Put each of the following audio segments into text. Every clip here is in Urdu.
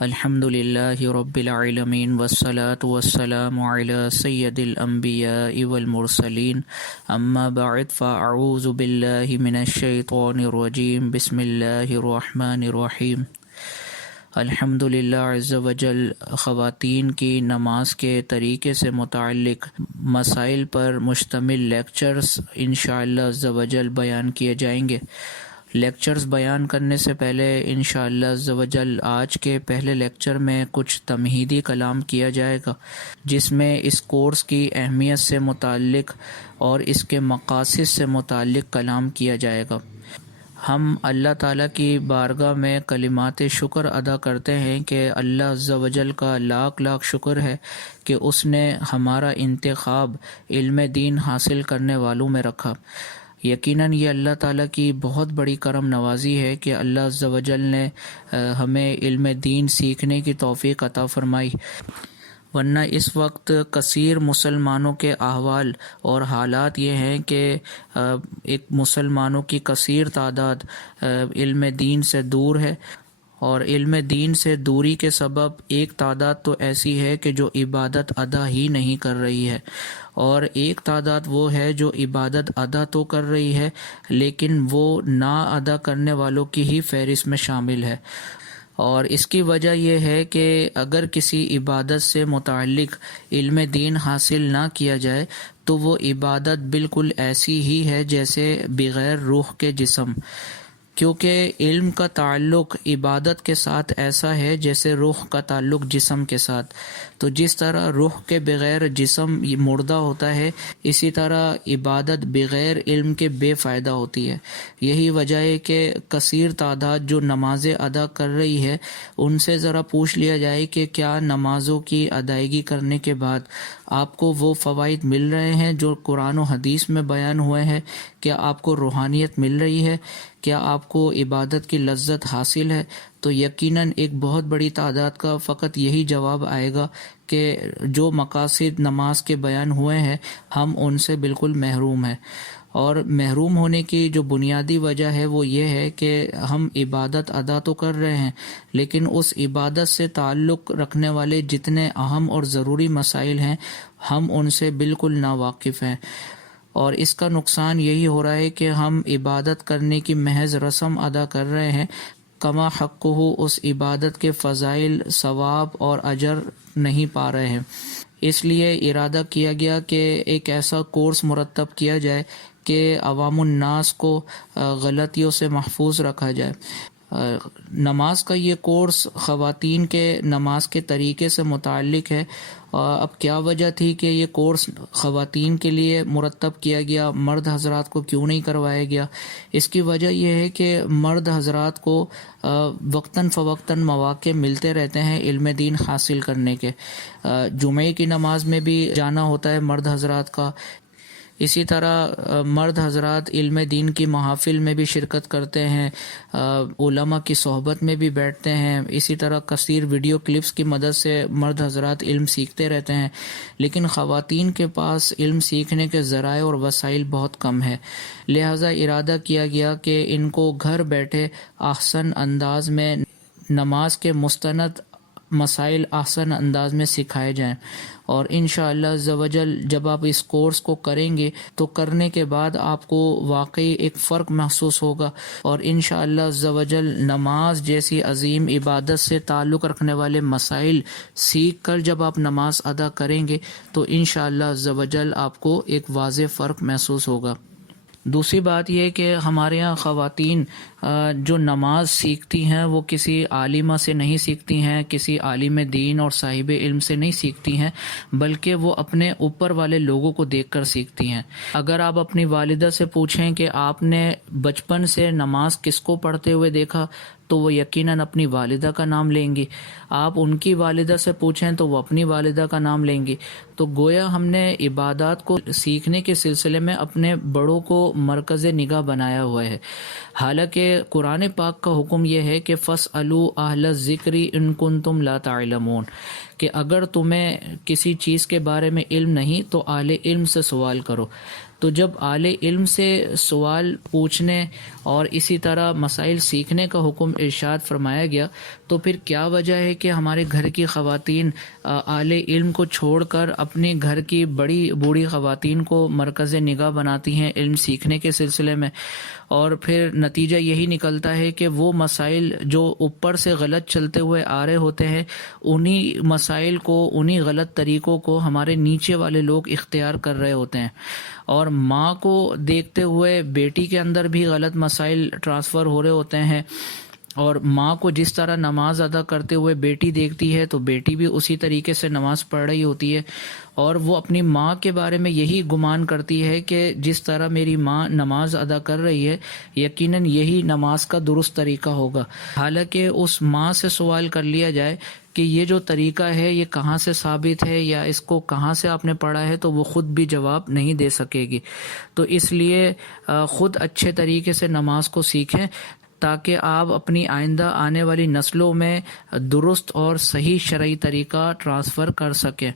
الحمد للہ رب العالمین والصلاة والسلام علی سید الانبیاء والمرسلین اما بعد فاعوذ باللہ من الشیطان الرجیم بسم اللہ الرحمن الرحیم۔ الحمد للہ عز وجل خواتین کی نماز کے طریقے سے متعلق مسائل پر مشتمل لیکچرز انشاءاللہ عز وجل بیان کیے جائیں گے۔ لیکچرز بیان کرنے سے پہلے انشاءاللہ عز وجل آج کے پہلے لیکچر میں کچھ تمہیدی کلام کیا جائے گا، جس میں اس کورس کی اہمیت سے متعلق اور اس کے مقاصد سے متعلق کلام کیا جائے گا۔ ہم اللہ تعالیٰ کی بارگاہ میں کلمات شکر ادا کرتے ہیں کہ اللہ عز وجل کا لاکھ لاکھ شکر ہے کہ اس نے ہمارا انتخاب علم دین حاصل کرنے والوں میں رکھا۔ یقیناً یہ اللہ تعالیٰ کی بہت بڑی کرم نوازی ہے کہ اللہ عز و جل نے ہمیں علم دین سیکھنے کی توفیق عطا فرمائی، ورنہ اس وقت کثیر مسلمانوں کے احوال اور حالات یہ ہیں کہ ایک مسلمانوں کی کثیر تعداد علم دین سے دور ہے، اور علم دین سے دوری کے سبب ایک تعداد تو ایسی ہے کہ جو عبادت ادا ہی نہیں کر رہی ہے، اور ایک تعداد وہ ہے جو عبادت ادا تو کر رہی ہے لیکن وہ نہ ادا کرنے والوں کی ہی فہرست میں شامل ہے۔ اور اس کی وجہ یہ ہے کہ اگر کسی عبادت سے متعلق علم دین حاصل نہ کیا جائے تو وہ عبادت بالکل ایسی ہی ہے جیسے بغیر روح کے جسم، کیونکہ علم کا تعلق عبادت کے ساتھ ایسا ہے جیسے روح کا تعلق جسم کے ساتھ۔ تو جس طرح روح کے بغیر جسم مردہ ہوتا ہے، اسی طرح عبادت بغیر علم کے بے فائدہ ہوتی ہے۔ یہی وجہ ہے کہ کثیر تعداد جو نمازیں ادا کر رہی ہے ان سے ذرا پوچھ لیا جائے کہ کیا نمازوں کی ادائیگی کرنے کے بعد آپ کو وہ فوائد مل رہے ہیں جو قرآن و حدیث میں بیان ہوئے ہیں؟ کیا آپ کو روحانیت مل رہی ہے؟ کیا آپ کو عبادت کی لذت حاصل ہے؟ تو یقیناً ایک بہت بڑی تعداد کا فقط یہی جواب آئے گا کہ جو مقاصد نماز کے بیان ہوئے ہیں ہم ان سے بالکل محروم ہیں۔ اور محروم ہونے کی جو بنیادی وجہ ہے وہ یہ ہے کہ ہم عبادت ادا تو کر رہے ہیں لیکن اس عبادت سے تعلق رکھنے والے جتنے اہم اور ضروری مسائل ہیں ہم ان سے بالکل ناواقف ہیں، اور اس کا نقصان یہی ہو رہا ہے کہ ہم عبادت کرنے کی محض رسم ادا کر رہے ہیں، کما حقہ اس عبادت کے فضائل، ثواب اور اجر نہیں پا رہے ہیں۔ اس لیے ارادہ کیا گیا کہ ایک ایسا کورس مرتب کیا جائے کہ عوام الناس کو غلطیوں سے محفوظ رکھا جائے۔ نماز کا یہ کورس خواتین کے نماز کے طریقے سے متعلق ہے۔ اب کیا وجہ تھی کہ یہ کورس خواتین کے لیے مرتب کیا گیا، مرد حضرات کو کیوں نہیں کروایا گیا؟ اس کی وجہ یہ ہے کہ مرد حضرات کو وقتاً فوقتاً مواقع ملتے رہتے ہیں علم دین حاصل کرنے کے۔ جمعے کی نماز میں بھی جانا ہوتا ہے مرد حضرات کا، اسی طرح مرد حضرات علم دین کی محافل میں بھی شرکت کرتے ہیں، علماء کی صحبت میں بھی بیٹھتے ہیں، اسی طرح کثیر ویڈیو کلپس کی مدد سے مرد حضرات علم سیکھتے رہتے ہیں، لیکن خواتین کے پاس علم سیکھنے کے ذرائع اور وسائل بہت کم ہے۔ لہٰذا ارادہ کیا گیا کہ ان کو گھر بیٹھے احسن انداز میں نماز کے مستند مسائل احسن انداز میں سکھائے جائیں، اور انشاءاللہ عز و جل جب آپ اس کورس کو کریں گے تو کرنے کے بعد آپ کو واقعی ایک فرق محسوس ہوگا، اور انشاءاللہ عز و جل نماز جیسی عظیم عبادت سے تعلق رکھنے والے مسائل سیکھ کر جب آپ نماز ادا کریں گے تو انشاءاللہ عز و جل آپ کو ایک واضح فرق محسوس ہوگا۔ دوسری بات یہ کہ ہمارے یہاں خواتین جو نماز سیکھتی ہیں وہ کسی عالمہ سے نہیں سیکھتی ہیں، کسی عالم دین اور صاحب علم سے نہیں سیکھتی ہیں، بلکہ وہ اپنے اوپر والے لوگوں کو دیکھ کر سیکھتی ہیں۔ اگر آپ اپنی والدہ سے پوچھیں کہ آپ نے بچپن سے نماز کس کو پڑھتے ہوئے دیکھا تو وہ یقیناً اپنی والدہ کا نام لیں گی۔ آپ ان کی والدہ سے پوچھیں تو وہ اپنی والدہ کا نام لیں گی۔ تو گویا ہم نے عبادات کو سیکھنے کے سلسلے میں اپنے بڑوں کو مرکز نگاہ بنایا ہوا ہے، حالانکہ قرآن پاک کا حکم یہ ہے کہ فَاسْأَلُوا أَهْلَ الذِّكْرِ إِن كُنتُمْ لَا تَعْلَمُونَ، کہ اگر تمہیں کسی چیز کے بارے میں علم نہیں تو اہل علم سے سوال کرو۔ تو جب اہل علم سے سوال پوچھنے اور اسی طرح مسائل سیکھنے کا حکم ارشاد فرمایا گیا، تو پھر کیا وجہ ہے کہ ہمارے گھر کی خواتین اہل علم کو چھوڑ کر اپنے گھر کی بڑی بوڑھی خواتین کو مرکز نگاہ بناتی ہیں علم سیکھنے کے سلسلے میں؟ اور پھر نتیجہ یہی نکلتا ہے کہ وہ مسائل جو اوپر سے غلط چلتے ہوئے آ رہے ہوتے ہیں، انہی مسائل کو، انہی غلط طریقوں کو ہمارے نیچے والے لوگ اختیار کر رہے ہوتے ہیں، اور ماں کو دیکھتے ہوئے بیٹی کے اندر بھی غلط مسائل ٹرانسفر ہو رہے ہوتے ہیں، اور ماں کو جس طرح نماز ادا کرتے ہوئے بیٹی دیکھتی ہے تو بیٹی بھی اسی طریقے سے نماز پڑھ رہی ہوتی ہے، اور وہ اپنی ماں کے بارے میں یہی گمان کرتی ہے کہ جس طرح میری ماں نماز ادا کر رہی ہے یقیناً یہی نماز کا درست طریقہ ہوگا، حالانکہ اس ماں سے سوال کر لیا جائے کہ یہ جو طریقہ ہے یہ کہاں سے ثابت ہے یا اس کو کہاں سے آپ نے پڑھا ہے، تو وہ خود بھی جواب نہیں دے سکے گی۔ تو اس لیے خود اچھے طریقے سے نماز کو سیکھیں تاکہ آپ اپنی آئندہ آنے والی نسلوں میں درست اور صحیح شرعی طریقہ ٹرانسفر کر سکیں،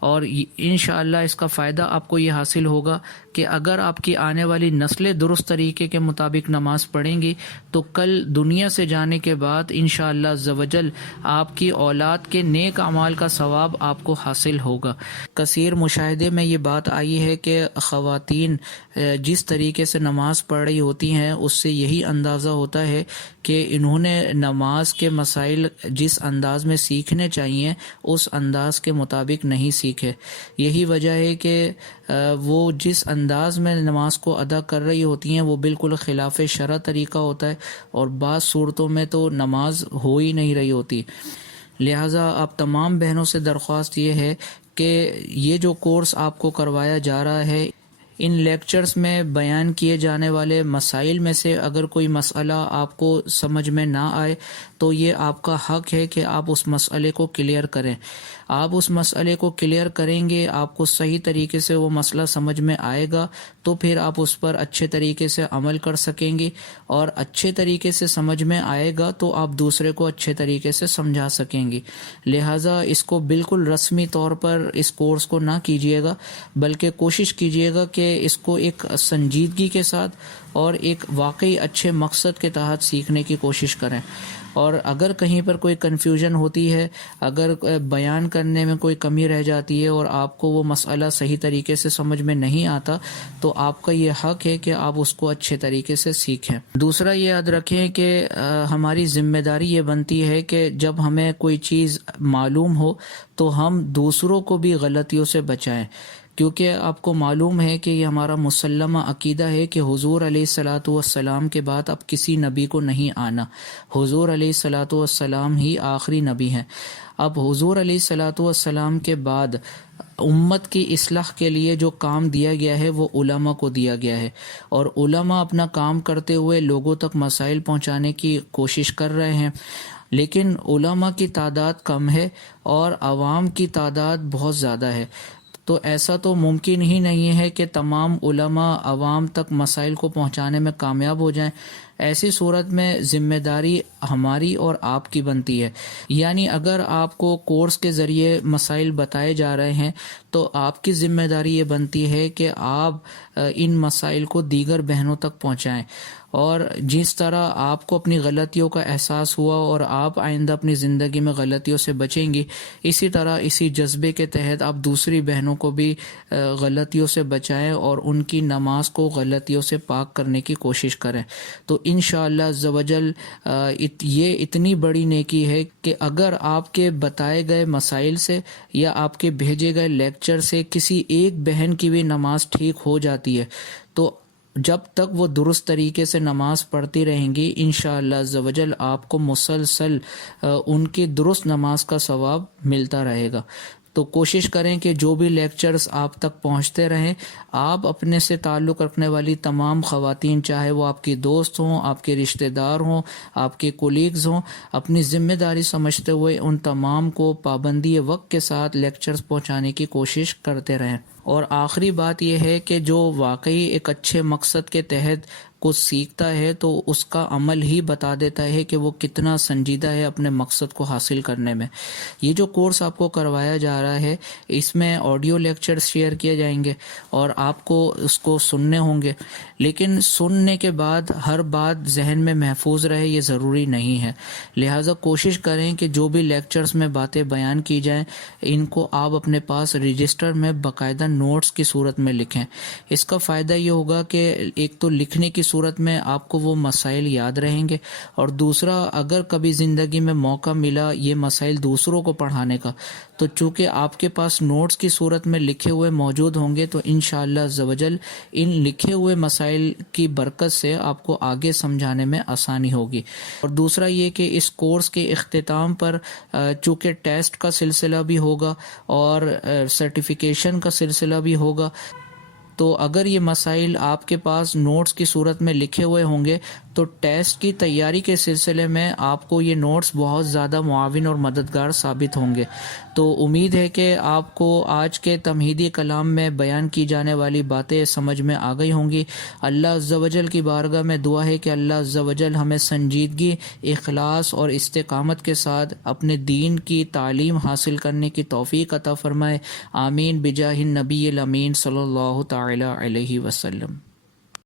اور انشاءاللہ اس کا فائدہ آپ کو یہ حاصل ہوگا کہ اگر آپ کی آنے والی نسلیں درست طریقے کے مطابق نماز پڑھیں گی تو کل دنیا سے جانے کے بعد انشاءاللہ عز و جل آپ کی اولاد کے نیک اعمال کا ثواب آپ کو حاصل ہوگا۔ کثیر مشاہدے میں یہ بات آئی ہے کہ خواتین جس طریقے سے نماز پڑھ رہی ہوتی ہیں اس سے یہی اندازہ ہوتا ہے کہ انہوں نے نماز کے مسائل جس انداز میں سیکھنے چاہیے اس انداز کے مطابق نہیں سیکھے۔ یہی وجہ ہے کہ وہ جس انداز میں نماز کو ادا کر رہی ہوتی ہیں وہ بالکل خلاف شرع طریقہ ہوتا ہے، اور بعض صورتوں میں تو نماز ہو ہی نہیں رہی ہوتی۔ لہٰذا آپ تمام بہنوں سے درخواست یہ ہے کہ یہ جو کورس آپ کو کروایا جا رہا ہے، ان لیکچرز میں بیان کیے جانے والے مسائل میں سے اگر کوئی مسئلہ آپ کو سمجھ میں نہ آئے تو یہ آپ کا حق ہے کہ آپ اس مسئلے کو کلیئر کریں۔ آپ اس مسئلے کو کلیئر کریں گے، آپ کو صحیح طریقے سے وہ مسئلہ سمجھ میں آئے گا تو پھر آپ اس پر اچھے طریقے سے عمل کر سکیں گے، اور اچھے طریقے سے سمجھ میں آئے گا تو آپ دوسرے کو اچھے طریقے سے سمجھا سکیں گے۔ لہٰذا اس کو بالکل رسمی طور پر اس کورس کو نہ کیجیے گا، بلکہ کوشش کیجیے گا کہ اس کو ایک سنجیدگی کے ساتھ اور ایک واقعی اچھے مقصد کے تحت سیکھنے کی کوشش کریں۔ اور اگر کہیں پر کوئی کنفیوژن ہوتی ہے، اگر بیان کرنے میں کوئی کمی رہ جاتی ہے اور آپ کو وہ مسئلہ صحیح طریقے سے سمجھ میں نہیں آتا تو آپ کا یہ حق ہے کہ آپ اس کو اچھے طریقے سے سیکھیں۔ دوسرا یہ یاد رکھیں کہ ہماری ذمہ داری یہ بنتی ہے کہ جب ہمیں کوئی چیز معلوم ہو تو ہم دوسروں کو بھی غلطیوں سے بچائیں، کیونکہ آپ کو معلوم ہے کہ یہ ہمارا مسلمہ عقیدہ ہے کہ حضور علیہ الصلاۃ والسلام کے بعد اب کسی نبی کو نہیں آنا، حضور علیہ الصلاۃ والسلام ہی آخری نبی ہیں۔ اب حضور علیہ الصلاۃ والسلام کے بعد امت کی اصلاح کے لیے جو کام دیا گیا ہے وہ علماء کو دیا گیا ہے، اور علماء اپنا کام کرتے ہوئے لوگوں تک مسائل پہنچانے کی کوشش کر رہے ہیں، لیکن علماء کی تعداد کم ہے اور عوام کی تعداد بہت زیادہ ہے۔ تو ایسا تو ممکن ہی نہیں ہے کہ تمام علماء عوام تک مسائل کو پہنچانے میں کامیاب ہو جائیں۔ ایسی صورت میں ذمہ داری ہماری اور آپ کی بنتی ہے، یعنی اگر آپ کو کورس کے ذریعے مسائل بتائے جا رہے ہیں تو آپ کی ذمہ داری یہ بنتی ہے کہ آپ ان مسائل کو دیگر بہنوں تک پہنچائیں، اور جس طرح آپ کو اپنی غلطیوں کا احساس ہوا اور آپ آئندہ اپنی زندگی میں غلطیوں سے بچیں گی، اسی طرح اسی جذبے کے تحت آپ دوسری بہنوں کو بھی غلطیوں سے بچائیں اور ان کی نماز کو غلطیوں سے پاک کرنے کی کوشش کریں۔ تو انشاءاللہ عز و جل یہ اتنی بڑی نیکی ہے کہ اگر آپ کے بتائے گئے مسائل سے یا آپ کے بھیجے گئے لیکچر سے کسی ایک بہن کی بھی نماز ٹھیک ہو جاتی ہے تو جب تک وہ درست طریقے سے نماز پڑھتی رہیں گی انشاءاللہ عز و جل آپ کو مسلسل ان کی درست نماز کا ثواب ملتا رہے گا۔ تو کوشش کریں کہ جو بھی لیکچرز آپ تک پہنچتے رہیں، آپ اپنے سے تعلق رکھنے والی تمام خواتین، چاہے وہ آپ کی دوست ہوں، آپ کے رشتہ دار ہوں، آپ کے کولیگز ہوں، اپنی ذمہ داری سمجھتے ہوئے ان تمام کو پابندی وقت کے ساتھ لیکچرز پہنچانے کی کوشش کرتے رہیں۔ اور آخری بات یہ ہے کہ جو واقعی ایک اچھے مقصد کے تحت کو سیکھتا ہے تو اس کا عمل ہی بتا دیتا ہے کہ وہ کتنا سنجیدہ ہے اپنے مقصد کو حاصل کرنے میں۔ یہ جو کورس آپ کو کروایا جا رہا ہے اس میں آڈیو لیکچرز شیئر کیے جائیں گے اور آپ کو اس کو سننے ہوں گے، لیکن سننے کے بعد ہر بات ذہن میں محفوظ رہے یہ ضروری نہیں ہے، لہٰذا کوشش کریں کہ جو بھی لیکچرز میں باتیں بیان کی جائیں ان کو آپ اپنے پاس رجسٹر میں باقاعدہ نوٹس کی صورت میں لکھیں۔ اس کا فائدہ یہ ہوگا کہ ایک تو لکھنے کی صورت میں آپ کو وہ مسائل یاد رہیں گے، اور دوسرا اگر کبھی زندگی میں موقع ملا یہ مسائل دوسروں کو پڑھانے کا تو چونکہ آپ کے پاس نوٹس کی صورت میں لکھے ہوئے موجود ہوں گے تو انشاءاللہ عزوجل ان لکھے ہوئے مسائل کی برکت سے آپ کو آگے سمجھانے میں آسانی ہوگی۔ اور دوسرا یہ کہ اس کورس کے اختتام پر چونکہ ٹیسٹ کا سلسلہ بھی ہوگا اور سرٹیفیکیشن کا سلسلہ بھی ہوگا، تو اگر یہ مسائل آپ کے پاس نوٹس کی صورت میں لکھے ہوئے ہوں گے تو ٹیسٹ کی تیاری کے سلسلے میں آپ کو یہ نوٹس بہت زیادہ معاون اور مددگار ثابت ہوں گے۔ تو امید ہے کہ آپ کو آج کے تمہیدی کلام میں بیان کی جانے والی باتیں سمجھ میں آ گئی ہوں گی۔ اللہ عز و جل کی بارگاہ میں دعا ہے کہ اللہ عز و جل ہمیں سنجیدگی، اخلاص اور استقامت کے ساتھ اپنے دین کی تعلیم حاصل کرنے کی توفیق عطا فرمائے۔ آمین بجاہ النبی الامین صلی اللہ تعالی علیہ وسلم۔